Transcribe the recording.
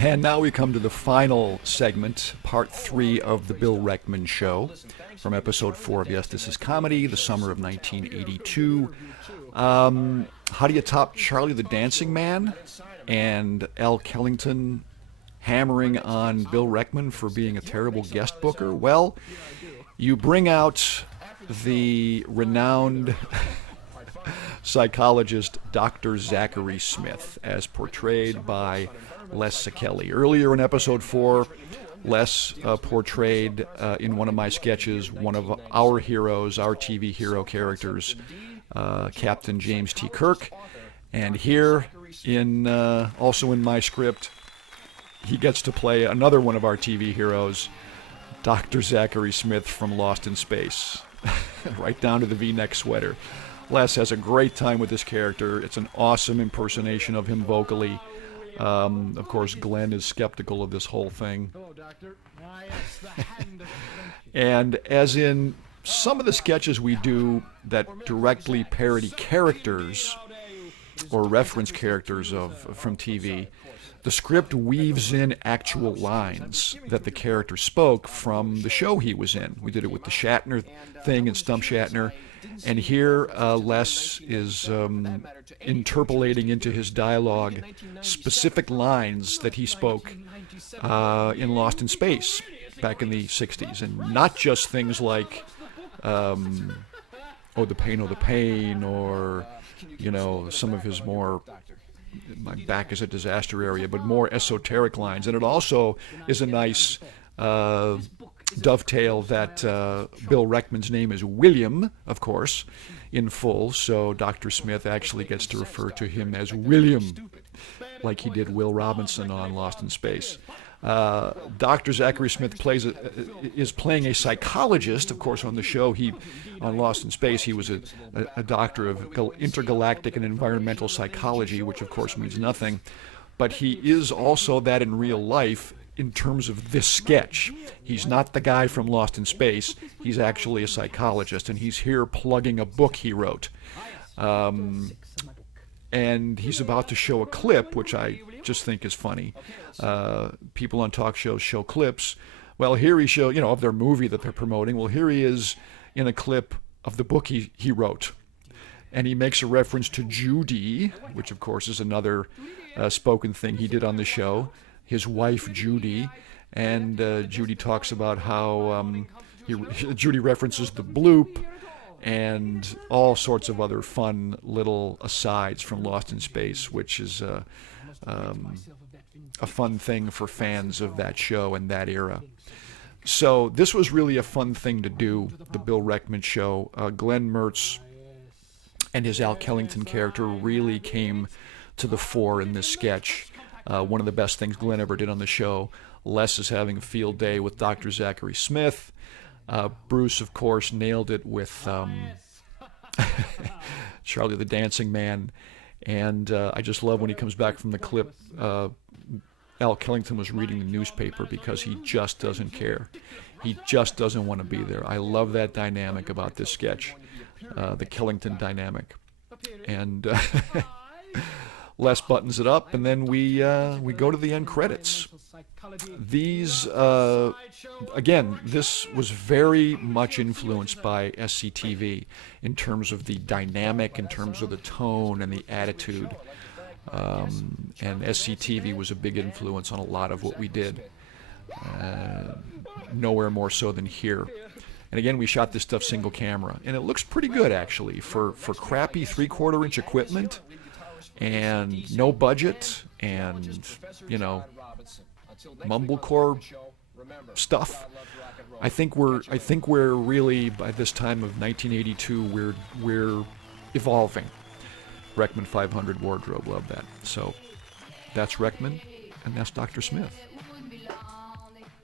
And now we come to the final segment, part 3 of the Bill Wreckman Show, from episode 4 of Yes, This Is Comedy, the summer of 1982. How do you top Charlie the Dancing Man and Al Kellington hammering on Bill Wreckman for being a terrible guest booker? Well, you bring out the renowned psychologist Dr. Zachary Smith, as portrayed by Les Szekely. Earlier in episode 4, Les portrayed in one of my sketches one of our heroes, our TV hero characters, Captain James T. Kirk. And here, also in my script, he gets to play another one of our TV heroes, Dr. Zachary Smith from Lost in Space, right down to the V-neck sweater. Les has a great time with this character. It's an awesome impersonation of him vocally. Of course, Glenn is skeptical of this whole thing. Hello, Doctor. And as in some of the sketches we do that directly parody characters or reference characters from TV, the script weaves in actual lines that the character spoke from the show he was in. We did it with the Shatner thing in Stump Shatner. And here, Les is interpolating into his dialogue specific lines that he spoke in Lost in Space back in the 60s. And not just things like, oh, the pain, or, some of his more, my back is a disaster area, but more esoteric lines. And it also is a nice dovetail that Bill Wreckman's name is William, of course, in full, so Dr. Smith actually gets to refer to him as William, like he did Will Robinson on Lost in Space. Dr. Zachary Smith is playing a psychologist. Of course, on the show, on Lost in Space, he was a doctor of intergalactic and environmental psychology, which of course means nothing. But he is also that in real life in terms of this sketch. He's not the guy from Lost in Space. He's actually a psychologist, and he's here plugging a book he wrote. And he's about to show a clip, which I just think is funny. People on talk shows show clips. Well, here he shows, of their movie that they're promoting. Well, here he is in a clip of the book he wrote. And he makes a reference to Judy, which of course is another spoken thing he did on the show. His wife, Judy. And Judy talks about how Judy references the bloop and all sorts of other fun little asides from Lost in Space, which is a fun thing for fans of that show and that era. So this was really a fun thing to do, the Bill Wreckman Show. Glenn Mertz and his Al Kellington character really came to the fore in this sketch. One of the best things Glenn ever did on the show. Les is having a field day with Dr. Zachary Smith. Bruce, of course, nailed it with Charlie the Dancing Man. And I just love when he comes back from the clip. Al Kellington was reading the newspaper because he just doesn't care. He just doesn't want to be there. I love that dynamic about this sketch, the Kellington dynamic. And Les buttons it up, and then we go to the end credits. These, again, this was very much influenced by SCTV in terms of the dynamic, in terms of the tone and the attitude. And SCTV was a big influence on a lot of what we did. Nowhere more so than here. And again, we shot this stuff single camera, and it looks pretty good actually for crappy 3/4 inch equipment and no budget and mumblecore stuff. I think we're really, by this time of 1982, we're evolving. Wreckman 500 wardrobe, love that. So that's Wreckman, and that's Dr. Smith.